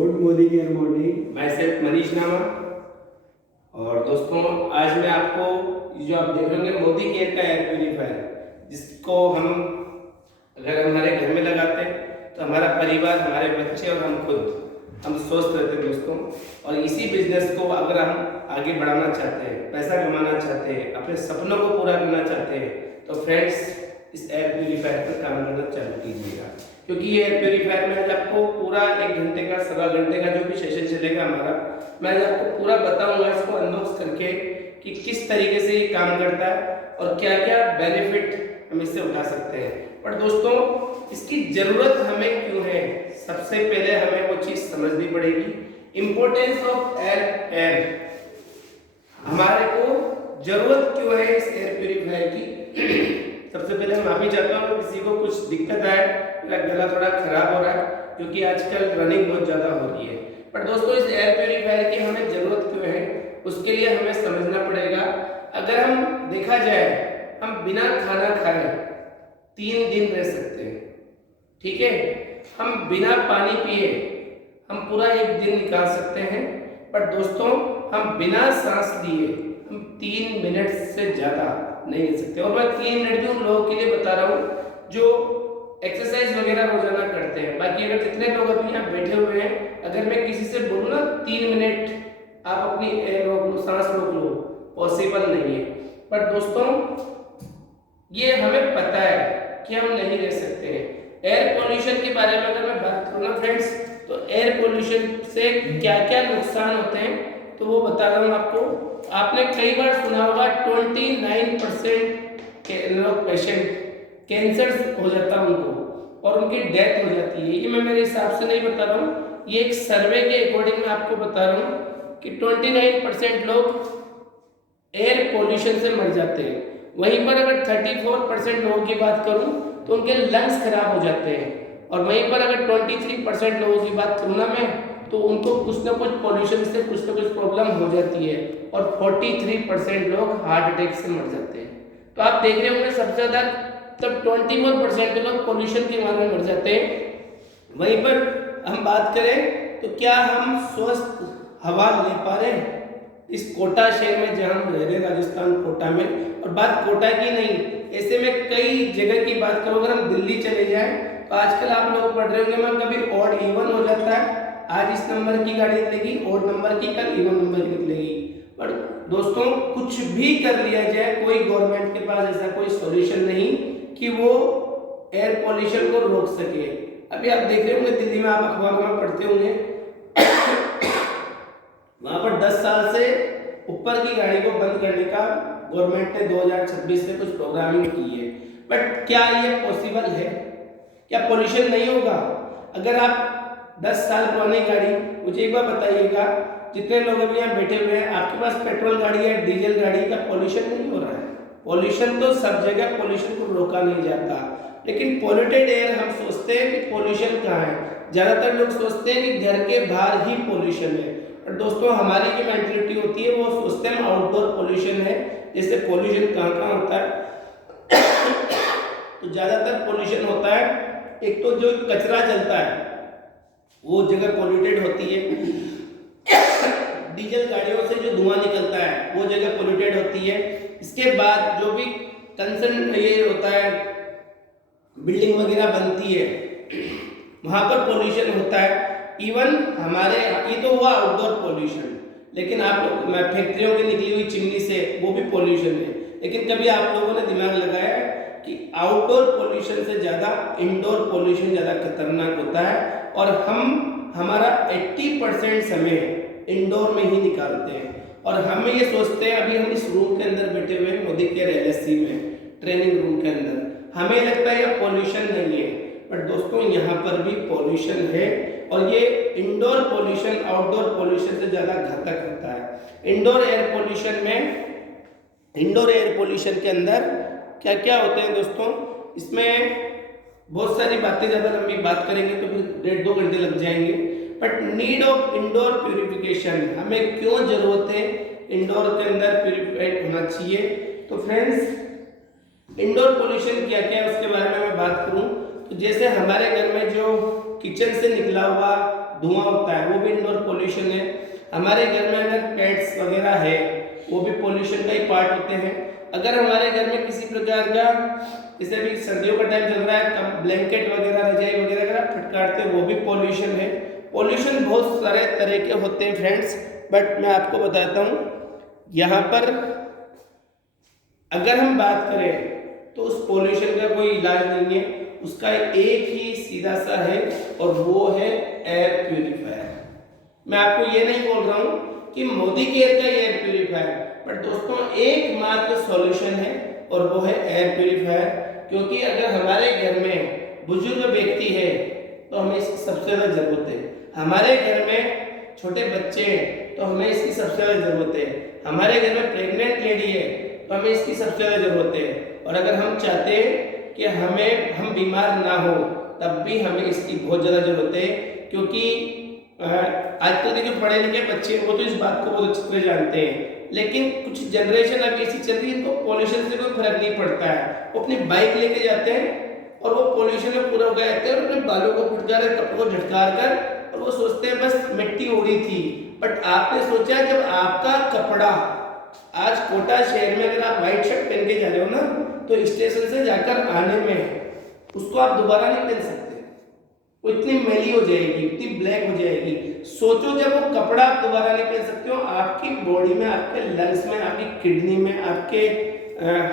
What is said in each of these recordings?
Good morning air morning. मैं safe Manish नामा। और दोस्तों आज मैं आपको जो आप देख रहे होंगे मोदी केयर का एयर प्यूरीफायर, जिसको हम अगर हमारे घर में लगाते हैं तो हमारा परिवार, हमारे बच्चे और हम स्वस्थ रहते हैं दोस्तों। और इसी बिजनेस को अगर हम आगे बढ़ाना चाहते हैं, पैसा कमाना चाहते हैं, अपने सपनों को पूरा करना चाहते हैं, तो फ्रेंड्स इस एयर प्यूरीफायर पर काम करना चालू कीजिएगा। क्योंकि ये एयर प्यूरीफायर में आज आपको पूरा 1 घंटे का, सवा घंटे का जो भी सेशन चलेगा हमारा, मैं आज आपको पूरा बताऊंगा इसको अनबॉक्स करके कि किस तरीके से ये काम करता है और क्या क्या बेनिफिट हम इससे उठा सकते हैं। पर दोस्तों इसकी जरूरत हमें क्यों है, सबसे पहले हमें वो चीज समझनी पड़ेगी। इंपॉर्टेंस ऑफ एयर, हमारे को जरूरत क्यों है इस एयर प्यूरीफायर की। सबसे पहले मैं माफी चाहता हूँ किसी को कुछ दिक्कत आए, मेरा गला थोड़ा खराब हो रहा है क्योंकि आजकल रनिंग बहुत ज्यादा हो रही है। पर दोस्तों इस एयर प्यूरीफायर की हमें जरूरत क्यों है, उसके लिए हमें समझना पड़ेगा। अगर हम देखा जाए, हम बिना खाना खाए 3 दिन रह सकते हैं, ठीक है। हम बिना पानी पिए हम पूरा 1 दिन निकाल सकते हैं। पर दोस्तों हम बिना सांस लिए हम 3 मिनट से ज्यादा नहीं रह सकते। और मैं 3 मिनट भी उन लोगों के लिए बता रहा हूँ जो एक्सरसाइज वगैरह रोजाना करते हैं। बाकी अगर जितने लोग अभी यहाँ बैठे हुए हैं, अगर मैं किसी से बोलूँ ना 3 मिनट आप अपनी सांस रोक लो, पॉसिबल नहीं है। पर दोस्तों ये हमें पता है कि हम नहीं रह सकते हैं। एयर पोल्यूशन के बारे में अगर मैं बात करूँ ना फ्रेंड्स, तो एयर पोल्यूशन से क्या क्या नुकसान होते हैं तो वो बता रहा हूँ आपको। आपने कई बार सुना होगा 29% के लोग पेशेंट कैंसर हो जाता है उनको और उनकी डेथ हो जाती है। ये मैं मेरे हिसाब से नहीं बता रहा हूँ, ये एक सर्वे के अकॉर्डिंग मैं आपको बता रहा हूँ कि 29% लोग एयर पोल्यूशन से मर जाते हैं। वहीं पर अगर 34% लोगों की बात करूं तो उनके लंग्स खराब हो जाते हैं। और वहीं पर अगर 23% लोगों की बात करूं ना मैं, तो उनको कुछ ना कुछ पोल्यूशन से कुछ ना कुछ प्रॉब्लम हो जाती है। और 43% लोग हार्ट अटैक से मर जाते हैं। तो आप देख रहे होंगे सबसे ज्यादा तब 21% लोग पोल्यूशन के मारे में मर जाते हैं। वहीं पर हम बात करें तो क्या हम स्वस्थ हवा ले पा रहे हैं इस कोटा शहर में जहां हम रह रहे हैं, राजस्थान कोटा में। और बात कोटा की नहीं, ऐसे में कई जगह की बात करो, अगर हम दिल्ली चले जाएं तो आजकल आप लोग पढ़ रहे होंगे, मैं कभी ऑड इवन हो जाता है, आज इस नंबर की गाड़ी निकलेगी, ऑड नंबर की कल इवन नंबर की निकलेगी। पर दोस्तों कुछ भी कर लिया जाए, कोई गवर्नमेंट के पास ऐसा कोई सॉल्यूशन नहीं कि वो एयर पोल्यूशन को रोक सके। अभी आप देख रहे होंगे दिल्ली में, आप अखबारों में पढ़ते होंगे, वहां पर 10 साल से ऊपर की गाड़ी को बंद करने का गवर्नमेंट ने 2026 से कुछ प्रोग्रामिंग की है। बट क्या ये पॉसिबल है? क्या पोल्यूशन नहीं होगा? अगर आप 10 साल पुरानी गाड़ी, मुझे एक बार बताइएगा, जितने लोग अभी यहाँ बैठे हुए हैं, आपके पास पेट्रोल गाड़ी है, डीजल गाड़ी का पोल्यूशन नहीं हो रहा है। पोल्यूशन तो सब जगह, पोल्यूशन को रोका नहीं जाता, लेकिन पॉल्यूटेड एयर हम सोचते हैं कि पोल्यूशन कहाँ है। ज्यादातर लोग सोचते हैं कि घर के बाहर ही पोल्यूशन है। और दोस्तों हमारी जो मेंटालिटी होती है वो सोचते हैं आउटडोर पोल्यूशन है। जैसे पोल्यूशन कहाँ कहाँ होता है तो ज्यादातर पोल्यूशन होता है, एक तो जो कचरा जलता है वो जगह पोल्यूटेड होती है, डीजल गाड़ियों से जो धुआं निकलता है वो जगह पोल्यूटेड होती है। इसके बाद जो भी कंसर्न ये होता है, बिल्डिंग वगैरह बनती है, वहां पर पोल्यूशन होता है। इवन हमारे ये तो हुआ आउटडोर पोल्यूशन, लेकिन आप लोग फैक्ट्रियों की निकली हुई चिमनी से वो भी पोल्यूशन है। लेकिन कभी आप लोगों ने दिमाग लगाया कि आउटडोर पोल्यूशन से ज्यादा इंडोर पोल्यूशन ज्यादा खतरनाक होता है। और हम हमारा 80% समय इंडोर में ही निकालते हैं। और हम ये सोचते हैं, अभी हम इस रूम के अंदर बैठे हुए हैं मोदी केयर एलएससी में, ट्रेनिंग रूम के अंदर, हमें लगता है यह पोल्यूशन नहीं है। बट दोस्तों यहाँ पर भी पोल्यूशन है। और ये इंडोर पोल्यूशन आउटडोर पोल्यूशन से ज्यादा घातक होता है। इंडोर एयर पोल्यूशन के अंदर क्या क्या होते हैं दोस्तों, इसमें बहुत सारी बातें, ज्यादा लंबी बात करेंगे तो फिर 1.5-2 घंटे लग जाएंगे। But need of indoor purification, हमें क्यों जरूरत है इंडोर के अंदर प्यूरिफाइड होना चाहिए। तो फ्रेंड्स इंडोर पोल्यूशन क्या क्या है उसके बारे में मैं बात करूं तो जैसे हमारे घर में जो किचन से निकला हुआ धुआं होता है वो भी इंडोर पोल्यूशन है। हमारे घर में अगर पेट्स वगैरह है वो भी पोल्यूशन का ही पार्ट होते हैं। अगर हमारे घर में किसी प्रकार का, जैसे भी सर्दियों का टाइम चल रहा है, कम ब्लैंकेट वगैरह रजाई वगैरह अगर आप फटकारते हैं वो भी पोल्यूशन है। पोल्यूशन बहुत सारे तरह के होते हैं फ्रेंड्स, बट मैं आपको बताता हूँ यहाँ पर अगर हम बात करें तो उस पोल्यूशन का कोई इलाज नहीं है, उसका एक ही सीधा सा है और वो है एयर प्यूरिफायर। मैं आपको ये नहीं बोल रहा हूँ कि मोदी केयर का एयर प्यूरिफायर, बट दोस्तों एकमात्र सॉल्यूशन है और वो है एयर प्यूरिफायर। क्योंकि अगर हमारे घर में बुजुर्ग व्यक्ति है तो हमें इसकी सबसे ज़्यादा ज़रूरत है। हमारे घर में छोटे बच्चे हैं तो हमें इसकी सबसे ज़्यादा ज़रूरत है। हमारे घर में प्रेग्नेंट लेडी है तो हमें इसकी सबसे ज़्यादा ज़रूरत है। और अगर हम चाहते हैं कि हम बीमार ना हो तब भी हमें इसकी बहुत ज़्यादा ज़रूरत है। क्योंकि आजकल के जो पढ़े लिखे बच्चे हैं वो तो इस बात को बहुत अच्छी तरह जानते हैं, लेकिन कुछ जनरेशन अभी ऐसी चल रही है इनको पोल्यूशन से कोई फर्क नहीं पड़ता है। वो अपनी बाइक लेके जाते हैं और वो पोल्यूशन में पूरा हो गए रहते हैं और अपने बालों को फटकार कर, कपड़ों को झटकार कर, और वो सोचते हैं बस मिट्टी उड़ी थी। बट आपने सोचा जब आपका कपड़ा आज कोटा शहर में अगर आप व्हाइट शर्ट पहन के जा रहे हो ना तो स्टेशन से जाकर आने में उसको आप दोबारा नहीं पहन सकते, वो इतनी मैली हो जाएगी, इतनी ब्लैक हो जाएगी। सोचो जब वो कपड़ा आप दोबारा नहीं पहन सकते हो, आपकी बॉडी में, आपके लंग्स में, आपकी किडनी में, आपके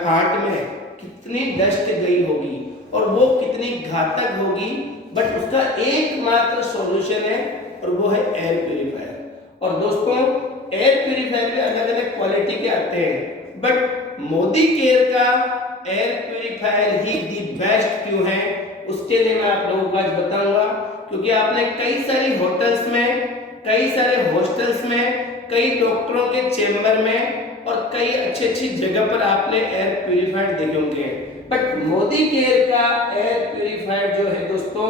हार्ट में कितनी डस्ट गई होगी और वो कितनी घातक होगी। बट उसका एकमात्र सॉल्यूशन है और वो है एयर प्यूरिफायर। और दोस्तों एयर प्यूरिफायर में अलग अलग क्वालिटी के आते हैं, बट मोदी केयर का air purifier he the best क्यों है उसके लिए मैं आप लोगों को आज बताऊंगा। क्योंकि आपने कई सारी होटल्स में, कई सारे हॉस्टल्स में, कई डॉक्टरों के चेंबर में और कई अच्छी जगह पर आपने एयर प्यूरिफायर देखे होंगे, बट मोदी केयर का एयर प्यूरिफायर जो है दोस्तों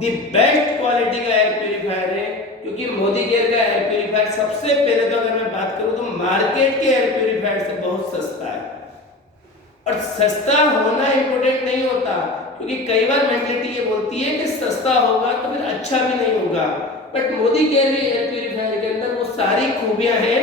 दी बेस्ट क्वालिटी का एयर प्यूरिफायर है। क्योंकि मोदी केयर का एयर प्यूरिफायर सबसे पहले तो अगर मैं बात करूं तो मार्केट के एयर प्यूरिफायर से बहुत सस्ता है। और सस्ता होना इंपॉर्टेंट नहीं होता, क्योंकि कई बार मेंटलिटी ये बोलती है कि सस्ता होगा तो फिर अच्छा भी नहीं होगा। But Modi care air purifier के अंदर वो सारी खूबियां हैं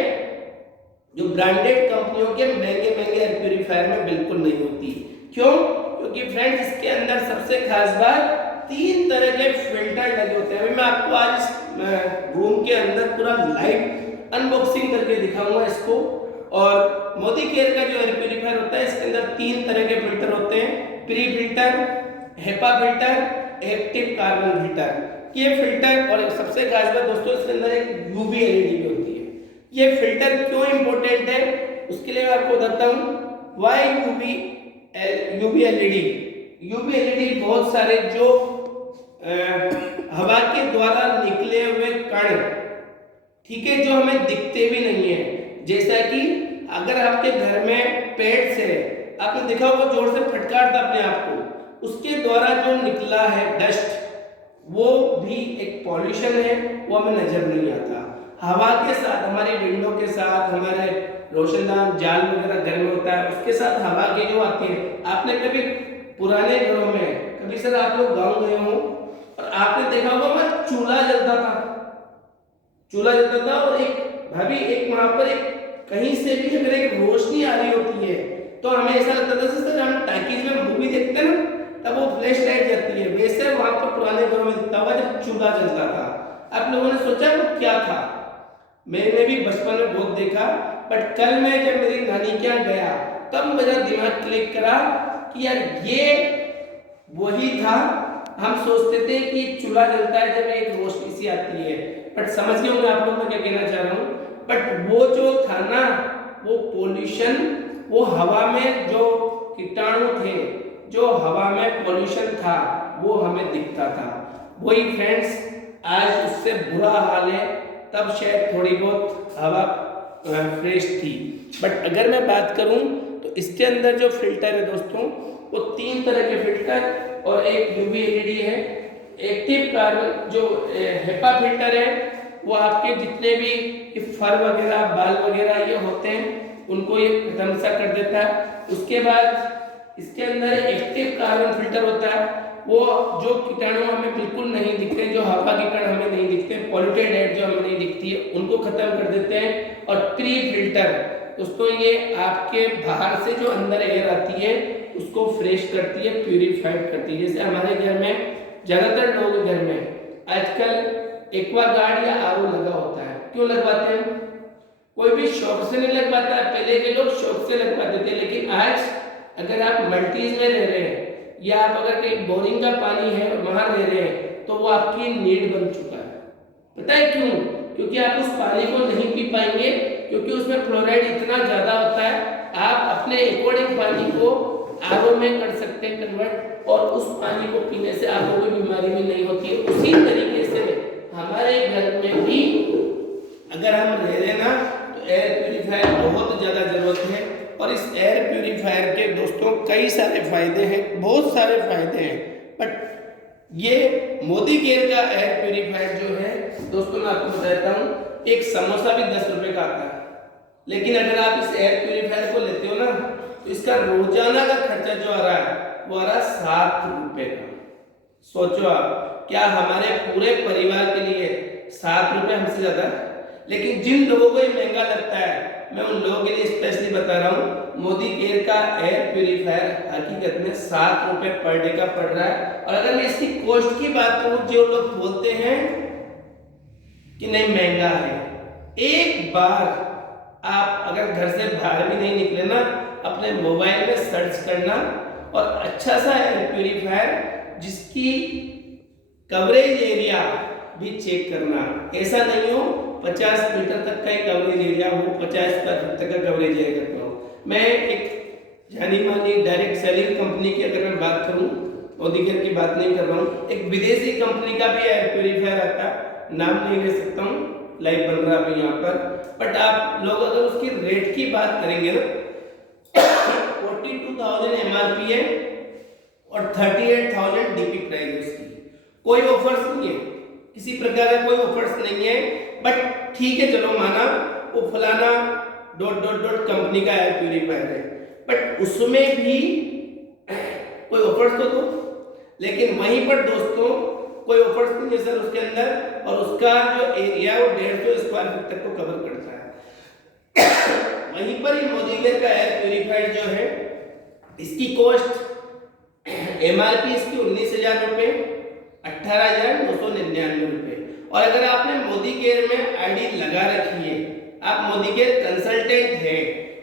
जो ब्रांडेड कंपनियों के महंगे महंगे एयर प्यूरिफायर में बिल्कुल नहीं होती। क्यों? क्योंकि फ्रेंड्स इसके अंदर सबसे खास बात 3 तरह के फिल्टर लगे होते हैं। अभी मैं आपको आज रूम के अंदर पूरा लाइव अनबॉक्सिंग करके दिखाऊंगा इसको। और मोदी केयर का जो एयर प्यूरिफायर होता है इसके अंदर 3 तरह के फिल्टर होते हैं, pre filter, HEPA filter, active carbon filter. ये फिल्टर और सबसे खास बात दोस्तों इसके अंदर एक यूवी एलईडी भी होती है। ये फिल्टर क्यों इंपॉर्टेंट है उसके लिए मैं आपको बताता हूँ। Why UV LED? UV LED बहुत सारे जो हवा के द्वारा निकले हुए कण, ठीक है, जो हमें दिखते भी नहीं है, जैसा कि अगर आपके घर में पेट्स है, आपने देखा होगा जोर से फटकारता अपने आप को, उसके द्वारा जो निकला है डस्ट वो भी एक पॉल्यूशन है, वो हमें नजर नहीं आता। हवा के साथ, हमारे विंडो के साथ, हमारे रोशनदान जाल वगैरह घर में होता है उसके साथ हवा की जो आती है। आपने कभी पुराने घरों में, कभी सर आप लोग गाँव गए हो और आपने देखा होगा वहां चूल्हा जलता था, चूल्हा जलता था और एक भाभी एक वहां पर एक कहीं से भी अगर एक रोशनी आ रही होती है तो हमें ऐसा लगता था सर हम टॉकीज में मूवी देखते हैं ना तब वो फ्लैश लाइट जाती है, वैसे वहां पर पुराने घरों में दिखता हुआ जब चूल्हा जलता था। आप लोगों ने सोचा वो क्या था? मैंने भी बचपन में बहुत देखा, बट कल मैं जब मेरी नानी के यहाँ गया तब मेरा दिमाग क्लिक करा कि यार ये वही था। हम सोचते थे कि चूल्हा जलता है जब एक रोशनी सी आती है, बट समझ गए होंगे आप लोग मैं क्या कहना चाह रहा हूँ। बट वो जो था ना, वो पोल्यूशन, वो हवा में जो कीटाणु थे, जो हवा में पोल्यूशन था वो हमें दिखता था। वही फ्रेंड्स आज उससे बुरा हाल है, तब शायद थोड़ी बहुत हवा फ्रेश थी। बट अगर मैं बात करूं तो इसके अंदर जो फिल्टर है दोस्तों वो 3 तरह के फिल्टर और एक यूवी एलईडी है। एक्टिव कार्बन जो हेपा फिल्टर है वो आपके जितने भी फर वगैरह, बाल वगैरह ये होते हैं उनको ये खत्म सा कर देता है। उसके बाद इसके अंदर एक्टिव कार्बन फिल्टर होता है वो जो कीटाणु हमें बिल्कुल नहीं दिखते, जो हवा के कण हमें नहीं दिखते, पॉल्यूटेड एयर जो हमें नहीं दिखती है, उनको खत्म कर देते हैं। और प्री फिल्टर दोस्तों, ये आपके बाहर से जो अंदर एयर आती है उसको फ्रेश करती है, प्यूरिफाइड करती है। जैसे हमारे घर में ज्यादातर लोग घर में आजकल एक्वागार्ड या आरओ लगा होता है। क्यों लगवाते हैं? कोई भी शौक से नहीं लगवाता है। पहले के लोग शौक से लगवाते थे, लेकिन आज अगर आप मल्टीज में रह रहे हैं या आप अगर कहीं बोरिंग का पानी है और वहां रह रहे हैं, तो वो आपकी नीड बन चुका है। पता है क्यों? क्योंकि आप उस पानी को नहीं पी पाएंगे, क्योंकि उसमें फ्लोराइड इतना ज्यादा होता है। आप अपने अकॉर्डिंग पानी को आरओ में कर सकते हैं कन्वर्ट, और उस पानी को पीने से आपको कोई बीमारी भी नहीं होती है। उसी तरीके से हमारे घर में भी अगर हम रह रहे ना, तो एयर प्यूरिफायर बहुत ज्यादा जरूरत है। और इस एयर प्यूरिफायर के दोस्तों कई सारे फायदे हैं, बहुत सारे फायदे हैं। बट ये मोदी केयर का एयर प्यूरिफायर जो है दोस्तों, मैं आपको बताता हूँ, एक समोसा भी 10 रुपए का आता है। लेकिन अगर आप इस एयर प्यूरिफायर को लेते हो ना, तो इसका रोजाना का खर्चा जो आ रहा है वो आ रहा है 7 रुपए का। सोचो आप, क्या हमारे पूरे परिवार के लिए 7 रुपए हमसे ज्यादा है? लेकिन जिन लोगों को ये महंगा लगता है, मैं उन लोगों के लिए स्पेशली बता रहा हूँ, मोदी केयर का एयर प्यूरिफायर हकीकत में 7 रुपए पर डे का पड़ रहा है। और अगर मैं इसकी कॉस्ट की बात करूं, जो लोग बोलते हैं कि नहीं महंगा है, एक बार आप अगर घर से बाहर भी नहीं निकले ना, अपने मोबाइल में सर्च करना और अच्छा सा एयर प्यूरिफायर जिसकी कवरेज एरिया भी चेक करना। ऐसा नहीं हो 50 मीटर तक का कवरेज एरिया हो, 50 स्क्वायर फीट तक का कवरेज एरिया करता हूँ। मैं एक जानी मानी डायरेक्ट सेलिंग कंपनी की अगर मैं बात करूँ, मोदी केयर की बात नहीं कर रहा हूँ, एक विदेशी कंपनी का भी एयर प्यूरिफायर आता, नाम नहीं ले सकता हूँ, लाइव बन रहा है यहाँ पर। बट आप लोग अगर उसकी रेट की बात करेंगे ना, 42,000 MRP है और 38,000 डीपी प्राइस है उसकी। कोई ऑफर्स नहीं है, किसी प्रकार का कोई ऑफर्स नहीं है। बट ठीक है, चलो माना वो फलाना डॉट डॉट डॉट कंपनी का एयर प्यूरिफायर है, बट उसमें भी कोई ऑफर्स तो दो। लेकिन वहीं पर दोस्तों कोई ऑफर्स नहीं है सर उसके अंदर, और उसका जो एरिया वो 150 स्क्वायर फीट तक को कवर करता है। वहीं पर ही मोदी केयर का एयर प्यूरिफायर जो है, इसकी कॉस्ट MRP इसकी 19,000 रुपए, 18,999 रुपए। और अगर आपने मोदी केयर में आईडी लगा रखी है, आप मोदी केयर कंसल्टेंट है,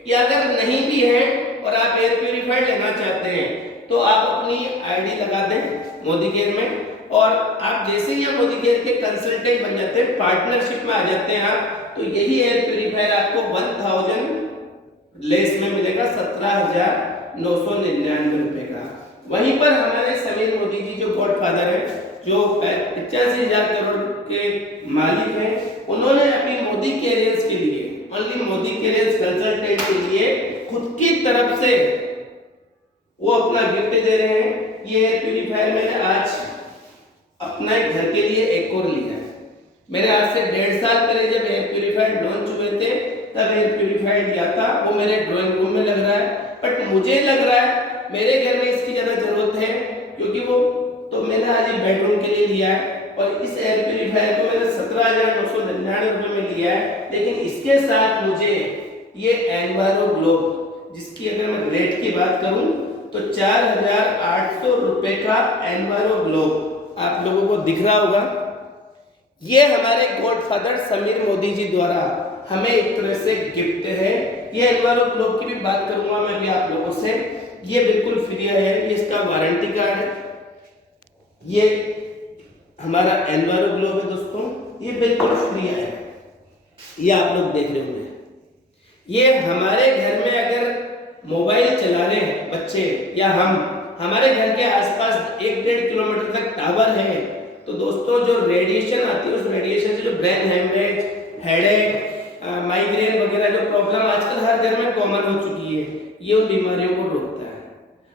या अगर नहीं भी है और आप एयर प्यूरिफायर लेना चाहते हैं, तो आप अपनी आईडी लगा दें मोदी केयर में, और आप जैसे ही मोदी केयर के कंसल्टेंट बन जाते हैं, पार्टनरशिप में आ जाते हैं आप, तो यही एयर प्यूरिफायर आपको 1000 लेस में मिलेगा, 17,999 रुपए का। वहीं पर हमारे समीर मोदी जी जो गॉडफादर है, जो 85,000 करोड़ के मालिक हैं, उन्होंने अपनी मोदी कैरियर्स के लिए, ओनली मोदी कैरियर्स कंसल्टेंट के लिए खुद की तरफ से वो अपना गिफ्ट दे रहे हैं। ये एयर प्यूरिफायर मैंने आज अपने घर के लिए एक और लिया है। मेरे आज से 1.5 साल पहले जब एयर प्यूरिफायर लॉन्च हुए थे, तब एयर प्यूरिफायर लिया था, वो मेरे ड्राइंग रूम में लग रहा है। बट मुझे लग रहा है मेरे घर में इसकी ज्यादा जरूरत है, क्योंकि वो तो मैंने आज बेडरूम के लिए लिया है, और इस एयर प्यूरिफायर को मैंने 17,999 रुपए में लिया है। लेकिन इसके साथ मुझे ये एनवायरो ग्लोब, जिसकी अगर मैं रेट की बात करूं तो 4,800 रुपए का एनवायरो ग्लोब आप लोगों को दिख रहा होगा। ये हमारे गॉडफादर समीर मोदी जी द्वारा हमें एक तरह से गिफ्ट है। ये एनवायरो ग्लोब की भी बात करूंगा मैं भी आप लोगों से। ये बिल्कुल फ्री है, ये इसका वारंटी कार्ड है। ये हमारा एनवायरो ग्लोब है दोस्तों, ये बिल्कुल फ्री है। ये आप लोग देख रहे होंगे। ये हमारे घर में अगर मोबाइल चला रहे हैं बच्चे या हमारे घर के आसपास 1-1.5 किलोमीटर तक टावर है, तो दोस्तों जो रेडिएशन आती है, उस रेडिएशन से जो ब्रेन हेमरेज, हेडेक, माइग्रेन वगैरह जो प्रॉब्लम आजकल हर घर में कॉमन हो चुकी है, ये उन बीमारियों को रोकता है।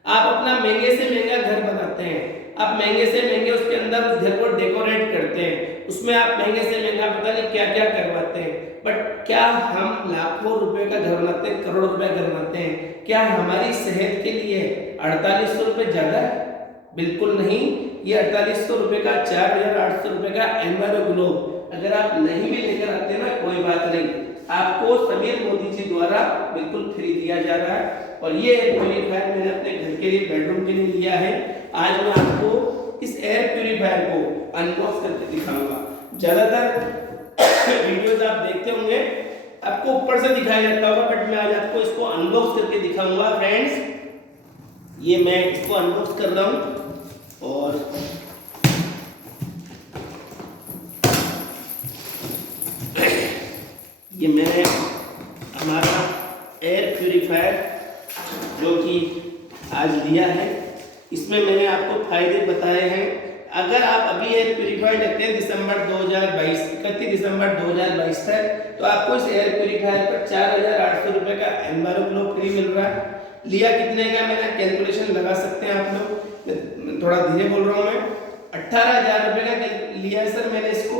आप अपना महंगे से महंगा घर बनाते हैं, आप महंगे से महंगे उसके अंदर उस घर को डेकोरेट करते हैं, उसमें आप महंगे से महंगा पता नहीं क्या क्या करवाते हैं। बट क्या हम लाखों रुपए का घर बनाते हैं, करोड़ों रुपए घर बनाते हैं? क्या हमारी सेहत के लिए 4800 रुपए ज्यादा है? बिल्कुल नहीं। ये 4800 रुपये का, 4800 रुपये का एनवायरो ग्लोब अगर आप नहीं भी लेकर आते ना कोई बात नहीं, आपको समीर मोदी जी द्वारा बिल्कुल फ्री दिया जा रहा है। और ये एयर प्यूरीफायर मैंने अपने घर के लिए, बेडरूम के लिए लिया है। आज मैं आपको इस एयर प्यूरीफायर को अनबॉक्स करके दिखाऊंगा। ज्यादातर वीडियोस आप देखते होंगे आपको ऊपर से दिखाया जाता होगा, बट मैं आज आपको इसको अनबॉक्स करके दिखाऊंगा फ्रेंड्स। ये मैं इसको अनबॉक्स कर रहा हूं और ये मैंने हमारा एयर प्यूरीफायर जो कि आज लिया है, इसमें मैंने आपको फायदे बताए हैं। अगर आप अभी एयर प्यूरीफायर लेते हैं दिसंबर 2022, 31 दिसंबर 2022 तक, तो आपको इस एयर प्यूरीफायर पर 4800 रुपये का एनवायरो ग्लो फ्री मिल रहा है। लिया कितने का मैंने कैलकुलेशन लगा सकते हैं आप लोग, थोड़ा धीरे बोल रहा हूँ मैं। 18,000 रुपये का लिया है सर मैंने इसको।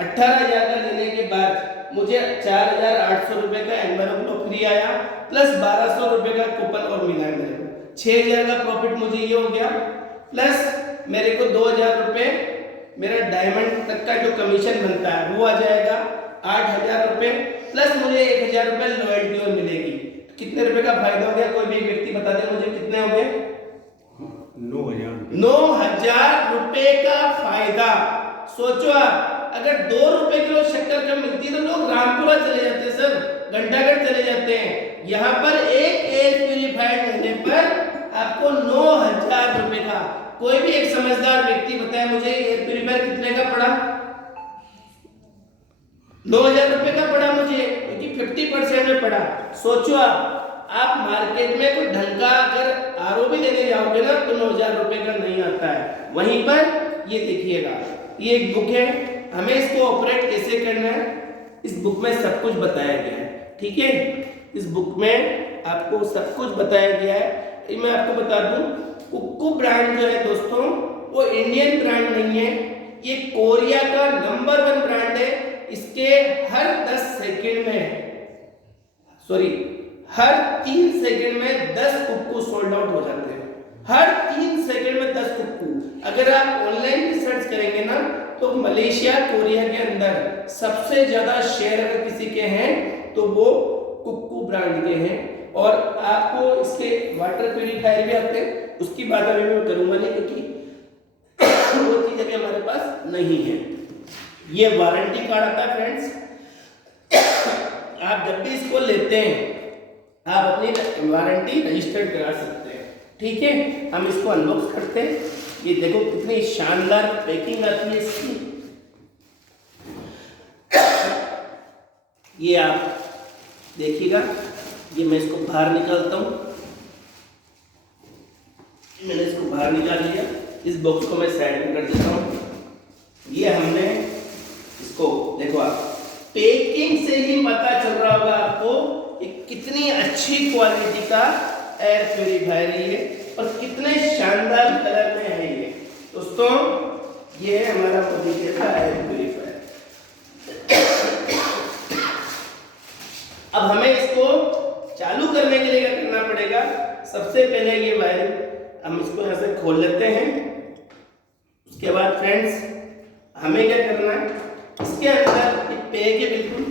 18,000 का लेने के बाद मुझे 4800 रुपये का एनवायरो ग्लो फ्री आया, प्लस 1200 रुपये का कूपन और मिला है मेरे को। 6000 का प्रॉफिट मुझे ये हो गया, प्लस मेरे को 2000 रुपये मेरा डायमंड तक का जो कमीशन बनता है वो आ जाएगा। 8000 रुपये प्लस मुझे 1000 रुपये लॉयल्टी और मिलेगी। कितने रुपए का फायदा हो गया? कोई भी एक व्यक्ति बता दे मुझे, कितने हो गए? 9,000 रुपए का फायदा। सोचो आप, अगर 2 रुपए किलो शक्कर कम मिलती है तो लोग रामपुरा चले जाते हैं सर, घंटाघर चले जाते हैं। यहाँ पर एक एयर प्यूरीफायर लेने पर आपको 9,000 रुपए का। कोई भी एक समझदार व्यक्ति बताए मुझे एयर प्यूरीफायर कितने का पड़ा? 9,000 रुपए का पड़ा मुझे, क्योंकि 50% में पड़ा। सोचो आप मार्केट में कोई ढंग का अगर आरओ भी लेने जाओगे ना तो 9,000 रुपए का नहीं आता है। वहीं पर ये देखिएगा, ये एक बुक है, हमें इसको ऑपरेट कैसे करना है इस बुक में सब कुछ बताया गया है। ठीक है, इस बुक में आपको सब कुछ बताया गया है। मैं आपको बता दूं, कुक्कू ब्रांड जो है दोस्तों वो इंडियन ब्रांड नहीं है, ये कोरिया का नंबर 1 ब्रांड है। इसके हर 10 सेकंड में, सॉरी हर 3 सेकंड में 10 कुक्कू सोल्ड आउट हो जाते हैं। हर 3 सेकंड में 10 कुक्कू। अगर आप ऑनलाइन भी सर्च करेंगे ना तो मलेशिया, कोरिया के अंदर सबसे ज्यादा शेयर अगर किसी के हैं तो वो कुक्कू ब्रांड के हैं। और आपको इसके वाटर प्यूरीफायर भी आते हैं, उसकी बात अभी मैं करूंगा नहीं क्योंकि वो चीज अभी हमारे पास नहीं है। ये वारंटी कार्ड आता है फ्रेंड्स, आप जब भी इसको लेते हैं आप अपनी वारंटी रजिस्टर्ड करा सकते हैं। ठीक है, हम इसको अनबॉक्स करते हैं। ये देखो कितनी शानदार पैकिंग आती है इसकी। ये आप देखिएगा, ये मैं इसको बाहर निकालता हूं। मैंने इसको बाहर निकाल लिया, इस बॉक्स को मैं साइड में कर देता हूं। ये हमने इसको देखो, आप पैकिंग से ही पता चल रहा होगा आपको कि कितनी अच्छी क्वालिटी का एयर प्यूरीफायर है और कितने शानदार कलर में है ये। दोस्तों ये है हमारा मोदी केयर का एयर प्यूरीफायर। अब हमें इसको चालू करने के लिए क्या करना पड़ेगा? सबसे पहले ये वायर हम इसको यहाँ से खोल लेते हैं। उसके बाद फ्रेंड्स हमें क्या करना है, इसके अंदर एक पैक है बिल्कुल,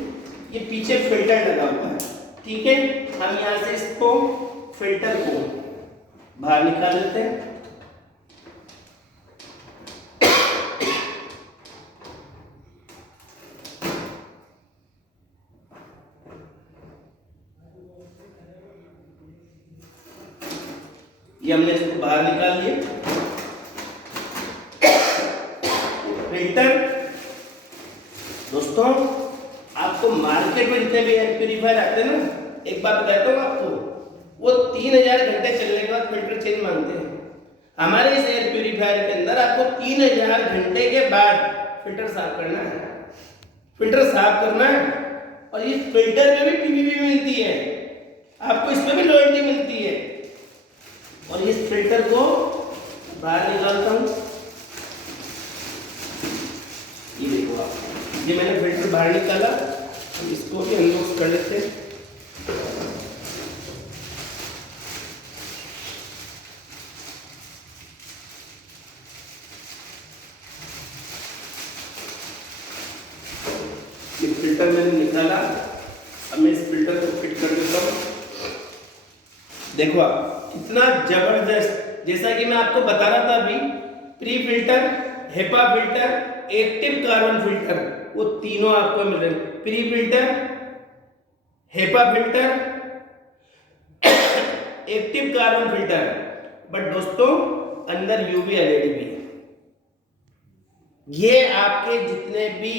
ये पीछे फिल्टर लगा हुआ है। ठीक है, हम यहाँ से इसको फिल्टर को बाहर निकाल लेते हैं। ये हमने इसको बाहर निकाल लिया। फिल्टर दोस्तों आपको मार्केट में जितने भी एयर प्यूरीफायर आते हैं ना, एक बात बताता हूँ आपको, वो 3000 घंटे चलने के बाद फिल्टर चेंज मांगते हैं। हमारे इस एयर प्यूरीफायर के अंदर आपको 3000 घंटे के बाद फिल्टर साफ करना है। फिल्टर साफ करना है और इस फिल्टर में भी पीवीबी मिलती है, आपको इसमें भी लॉयल्टी मिलती है। और इस फिल्टर को बाहर निकालता हूँ। ये देखो आप, ये मैंने फिल्टर बाहर निकाला, हम इसको भी अनबॉक्स कर लेते हैं। ये फिल्टर मैंने निकाला, अब मैं इस फिल्टर को फिट कर देता हूँ। देखो आप कितना जबरदस्त, जैसा कि मैं आपको बता रहा था अभी, pre filter, HEPA filter, active carbon filter, वो तीनों आपको मिल रहे हैं। Pre filter, HEPA filter, active carbon filter. But दोस्तों अंदर यूवी एलईडी भी है। ये आपके जितने भी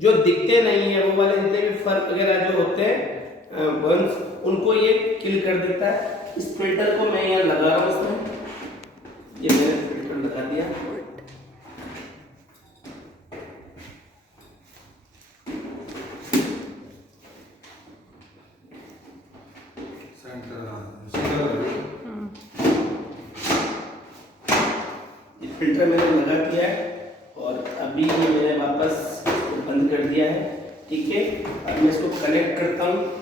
जो दिखते नहीं है वो वाले जितने भी फर्क वगैरह जो होते हैं बर्न्स, उनको ये किल कर देता है। इस फिल्टर को मैं यहाँ लगा रहा हूँ इसमें, ये मैंने फिल्टर लगा दिया। ये फिल्टर मैंने लगा दिया है और अभी ये मैंने वापस बंद कर दिया है। ठीक है, अब मैं इसको कनेक्ट करता हूँ।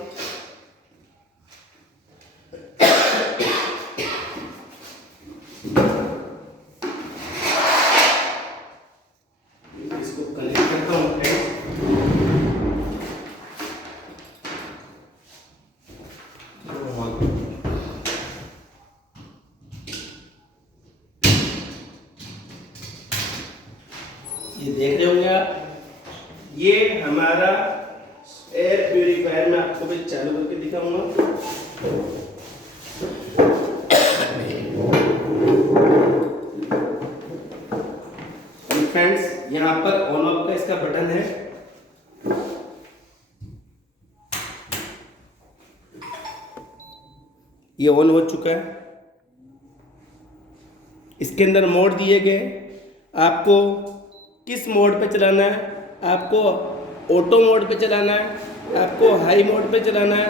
ये देख रहे होंगे आप, ये हमारा एयर प्यूरिफायर, मैं आपको भी चालू करके दिखाऊंगा। फ्रेंड्स यहाँ पर ऑन ऑफ का इसका बटन है। ये ऑन हो चुका है। इसके अंदर मोड दिए गए, आपको किस मोड पे चलाना है, आपको ऑटो मोड पे चलाना है, आपको हाई मोड पे चलाना है,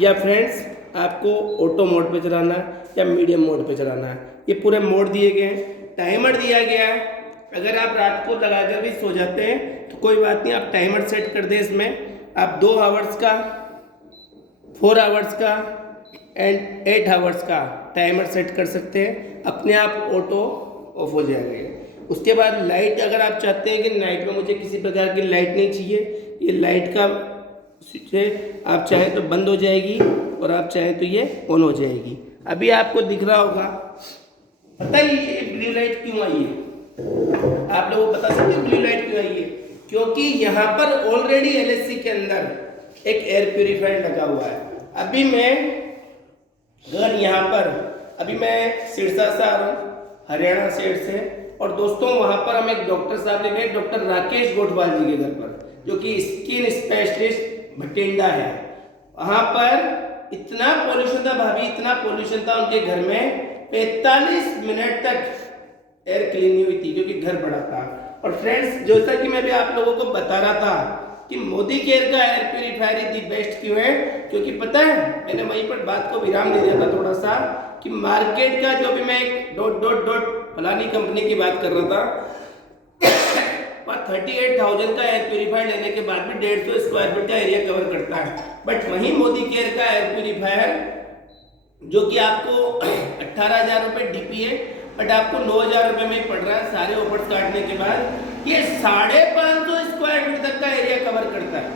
या फ्रेंड्स आपको ऑटो मोड पे चलाना है या मीडियम मोड पे चलाना है। ये पूरे मोड दिए गए हैं। टाइमर दिया गया है, अगर आप रात को लगाकर भी सो जाते हैं तो कोई बात नहीं, आप टाइमर सेट कर दें। इसमें आप 2 आवर्स का, 4 आवर्स का एंड 8 आवर्स का टाइमर सेट कर सकते हैं, अपने आप ऑटो ऑफ हो जाएगा। उसके बाद लाइट, अगर आप चाहते हैं कि नाइट में मुझे किसी प्रकार की लाइट नहीं चाहिए, ये लाइट का स्विच है, आप चाहें तो बंद हो जाएगी और आप चाहें तो ये ऑन हो जाएगी। अभी आपको दिख रहा होगा, पता ही ये ब्लू लाइट क्यों आई है? आप लोगों को बता सकते हैं ब्लू लाइट क्यों आई है? क्योंकि यहाँ पर ऑलरेडी एलएससी के अंदर एक एयर प्यूरिफायर लगा हुआ है। अभी मैं अगर यहाँ पर, अभी मैं सिरसा से आ रहा हूँ, हरियाणा स्टेट से, और दोस्तों वहाँ पर हम एक डॉक्टर साहब ने गए, डॉक्टर राकेश गोठवाल जी के घर पर, जो कि स्किन स्पेशलिस्ट भटिंडा है। वहाँ पर इतना पोल्यूशन था भाभी, इतना पोल्यूशन था उनके घर में, 45 मिनट तक एयर क्लीन नहीं हुई थी क्योंकि घर बड़ा था। और फ्रेंड्स जैसा कि मैं भी आप लोगों को बता रहा था कि मोदी केयर का air purifier he the best क्यों है, क्योंकि पता है मैंने वहीं पर बात को विराम दे दिया था थोड़ा सा, कि मार्केट का जो भी मैं एक फलानी कंपनी की बात कर रहा था, पर 38,000 का एयर प्यूरिफायर लेने के बाद भी 150 स्क्वायर फीट का एरिया कवर करता है। बट वहीं मोदी केयर का एयर प्यूरिफायर जो कि आपको 18,000 रुपये डीपी है, बट आपको 9,000 रुपये में ही पड़ रहा है सारे ऑफर्स काटने के बाद। ये 550 स्क्वायर फीट तक का एरिया कवर करता है।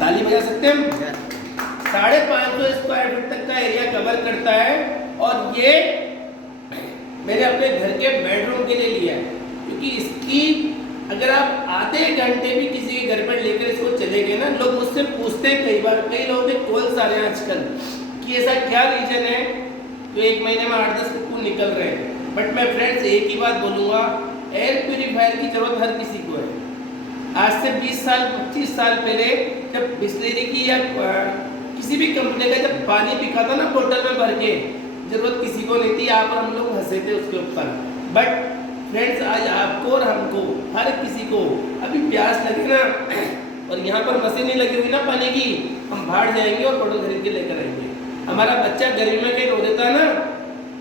ताली बजा सकते हैं हम? 550 स्क्वायर फीट तक का एरिया कवर करता है। और ये मैंने अपने घर के बेडरूम के लिए लिया है, क्योंकि इसकी अगर आप आधे घंटे भी किसी के घर पर लेकर इसको चले गए ना, लोग मुझसे पूछते हैं कई बार, कई लोगों के कॉल्स आ रहे हैं आजकल कि ऐसा क्या रीजन है जो 1 महीने में 8-10 कुत्ते निकल रहे हैं। बट मैं फ्रेंड्स एक ही बात बोलूँगा, एयर प्यूरिफायर की जरूरत हर किसी को है। आज से 20 साल 25 साल पहले जब बिस्लेरी की या किसी भी कंपनी का जब पानी पिका था ना बोतल में भर के, जरूरत किसी को नहीं थी, यहाँ पर हम लोग हंसे थे उसके ऊपर। बट फ्रेंड्स आज आपको और हमको, हर किसी को अभी प्यास लगे ना, और यहाँ पर मशीन नहीं लगी हुई ना पानी की, हम बाहर जाएंगे और बोतल खरीद के लेकर आएंगे। हमारा बच्चा गर्मी में कहीं रो देता है ना,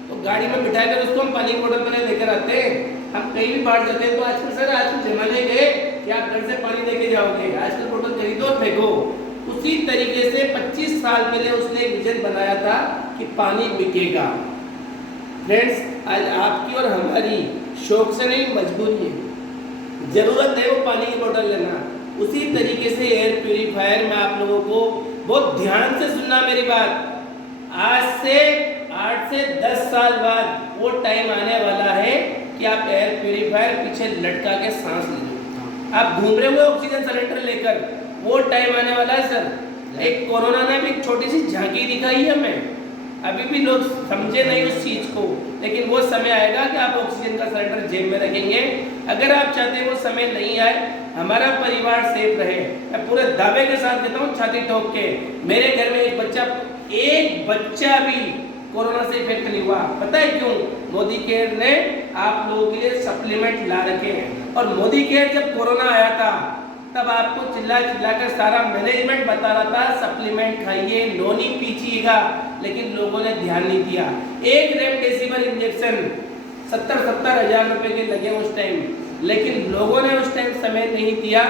तो गाड़ी में बिठा कर उसको हम पानी की बोतल में लेकर आते हैं। हम कहीं भी बाहर जाते हैं तो आजकल सर आजकल जमाने गए कि आप घर से पानी लेके जाओगे, आजकल बोतल खरीदो और फेंको। उसी तरीके से 25 साल पहले उसने एक विजन बनाया था कि पानी बिकेगा। फ्रेंड्स आज आपकी और हमारी शौक से नहीं, मजबूरी है। जरूरत है वो पानी की बोतल लेना। उसी तरीके से एयर प्यूरीफायर में आप लोगों को बहुत ध्यान से सुनना मेरी बात, आज से 8 से 10 साल बाद वो टाइम आने वाला है कि आप एयर प्यूरीफायर पीछे लटका के सांस ले लो। आप घूम रहे हो ऑक्सीजन सिलेंडर लेकर, वो टाइम आने वाला है सर। एक कोरोना ने भी एक छोटी सी झांकी दिखाई है हमें, अभी भी लोग समझे नहीं उस चीज को, लेकिन वो समय आएगा कि आप ऑक्सीजन का सिलेंडर जेब में रखेंगे। अगर आप चाहते हैं वो समय नहीं आए, हमारा परिवार सेफ रहे, मैं पूरे दावे के साथ कहता हूँ छाती ठोक के, मेरे घर में एक बच्चा भी कोरोना से इफेक्ट नहीं हुआ। पता है क्यों? मोदी केयर ने आप लोगों के लिए सप्लीमेंट ला रखे हैं। और मोदी केयर जब कोरोना आया था तब आपको चिल्ला कर सारा मैनेजमेंट बता रहा था सप्लीमेंट खाइए, नोनी पीजिएगा, लेकिन लोगों ने ध्यान नहीं दिया। एक रेमडेसिविर इंजेक्शन 70-70 हजार रुपए के लगे उस टाइम, लेकिन लोगों ने उस टाइम समय नहीं दिया।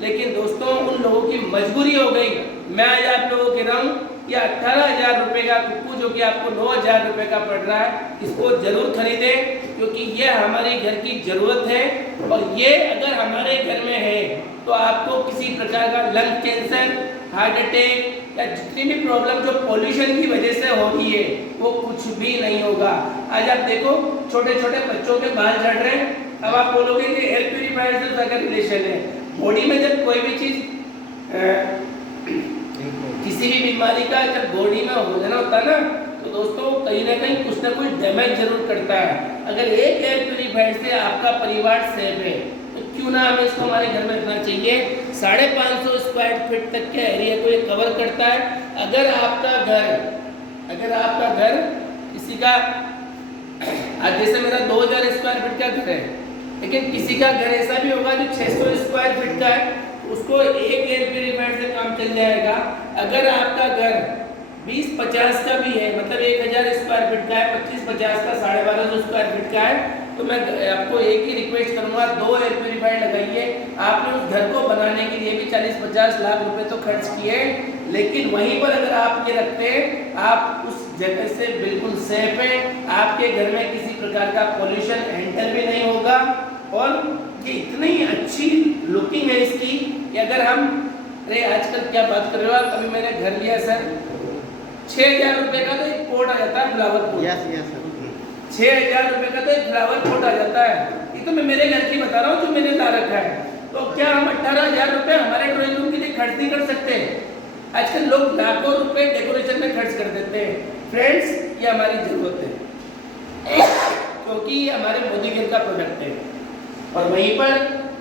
लेकिन दोस्तों उन लोगों की मजबूरी हो गई। मैं आज आप लोगों को कह रहा हूँ कि 18,000 रुपए का कुक्कू जो कि आपको 9,000 रुपए का पड़ रहा है, इसको जरूर खरीदें, क्योंकि ये हमारे घर की जरूरत है। और ये अगर हमारे घर में है तो आपको किसी प्रकार का लंग कैंसर, हार्ट अटैक या जितनी भी प्रॉब्लम जो पॉल्यूशन की वजह से हो रही है वो कुछ भी नहीं होगा। आज आप देखो छोटे छोटे बच्चों के बाल झड़ रहे हैं, अब आप बोलोगे कि एयर प्यूरीफायर से उसका रिलेशन है। बॉडी में जब कोई भी चीज किसी भी बीमारी का जब बॉडी में हो जाना होता है ना, तो दोस्तों कहीं ना कहीं कुछ ना कुछ डैमेज जरूर करता है। अगर एक एयर प्यूरीफायर से आपका परिवार सेफ है तो क्यों ना हमें इसको हमारे घर में रखना चाहिए। 550 स्क्वायर फीट तक के एरिया को ये कवर करता है। अगर आपका घर किसी का, आज जैसे मेरा 2000 स्क्वायर फीट का घर है, लेकिन किसी का घर ऐसा भी होगा जो 600 स्क्वायर फीट का है, उसको एक एयर प्यूरीफायर से काम चल जाएगा। अगर आपका घर 20-50 का भी है, मतलब 1000 स्क्वायर फीट का है, 25-50 का, 1250 स्क्वायर फीट का है, तो मैं आपको एक ही रिक्वेस्ट करूंगा, 2 एयर प्यूरीफायर लगाइए। आपने उस घर को बनाने के लिए भी 40-50 लाख रुपए तो खर्च किए, लेकिन वहीं पर अगर आप ये रखते हैं, आप उस जगह से बिल्कुल सेफ है। आपके घर में किसी प्रकार का पॉल्यूशन एंटर भी नहीं होगा। और ये इतनी अच्छी लुकिंग है इसकी कि अगर हम, अरे आजकल क्या बात कर रहे हो आप, अभी मैंने घर लिया सर, 6,000 रुपए का तो एक पॉट आ जाता है, फ्लावर पॉट। यस सर, 6,000 रुपए का तो एक फ्लावर पॉट आ जाता है। ये तो मैं मेरे घर की बता रहा हूँ जो मैंने ला रखा है। तो क्या हम 18,000 रुपए हमारे ड्राइंग रूम के लिए खर्च नहीं कर सकते? आजकल लोग लाखों रुपए डेकोरेशन में खर्च कर देते हैं। फ्रेंड्स, ये हमारी जरूरत है क्योंकि ये हमारे मोदी केयर का प्रोडक्ट है, और वहीं पर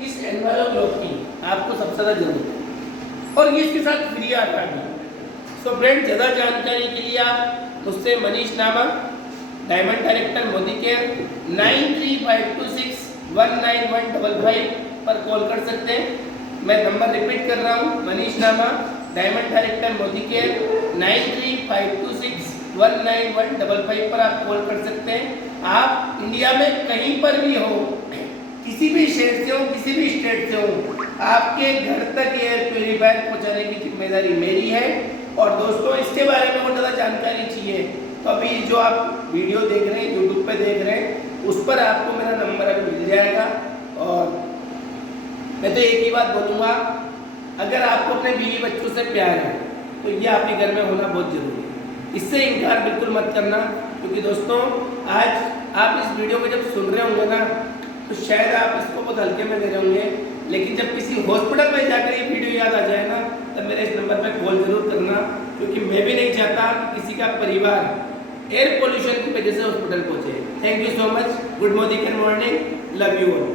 इस एनवायरनमेंट ग्लोव की आपको सबसे ज़्यादा जरूरत है, और ये इसके साथ फ्री आता है। सो फ्रेंड्स, ज़्यादा जानकारी के लिए आप मुझसे मनीष नामा, डायमंड डायरेक्टर मोदी केयर, 9352619155 पर कॉल कर सकते हैं। मैं नंबर रिपीट कर रहा हूँ, मनीष नामा, डायमंड डायरेक्टर मोदी केयर, 9352619155 पर आप कॉल कर सकते हैं। आप इंडिया में कहीं पर भी हो, किसी भी शहर से हो, किसी भी स्टेट से हो, आपके घर तक एयर प्यूरीफायर पहुंचाने की जिम्मेदारी मेरी है। और दोस्तों, इसके बारे में और ज़्यादा जानकारी चाहिए तो अभी जो आप वीडियो देख रहे हैं, यूट्यूब पे देख रहे हैं, उस पर आपको मेरा नंबर अभी मिल जाएगा। और मैं तो एक ही बात बोलूँगा, अगर आपको अपने बीवी बच्चों से प्यार है तो ये आपके घर में होना बहुत जरूरी है। इससे इनकार बिल्कुल मत करना, क्योंकि दोस्तों आज आप इस वीडियो को जब सुन रहे होंगे ना, तो शायद आप इसको बहुत हल्के में ले रहे होंगे, लेकिन जब किसी हॉस्पिटल में जाकर ये वीडियो याद आ जाए ना, तब मेरे इस नंबर पर कॉल जरूर करना, क्योंकि मैं भी नहीं चाहता किसी का परिवार एयर पोल्यूशन की वजह से हॉस्पिटल पहुंचे। Thank you so much. Good morning, love you all.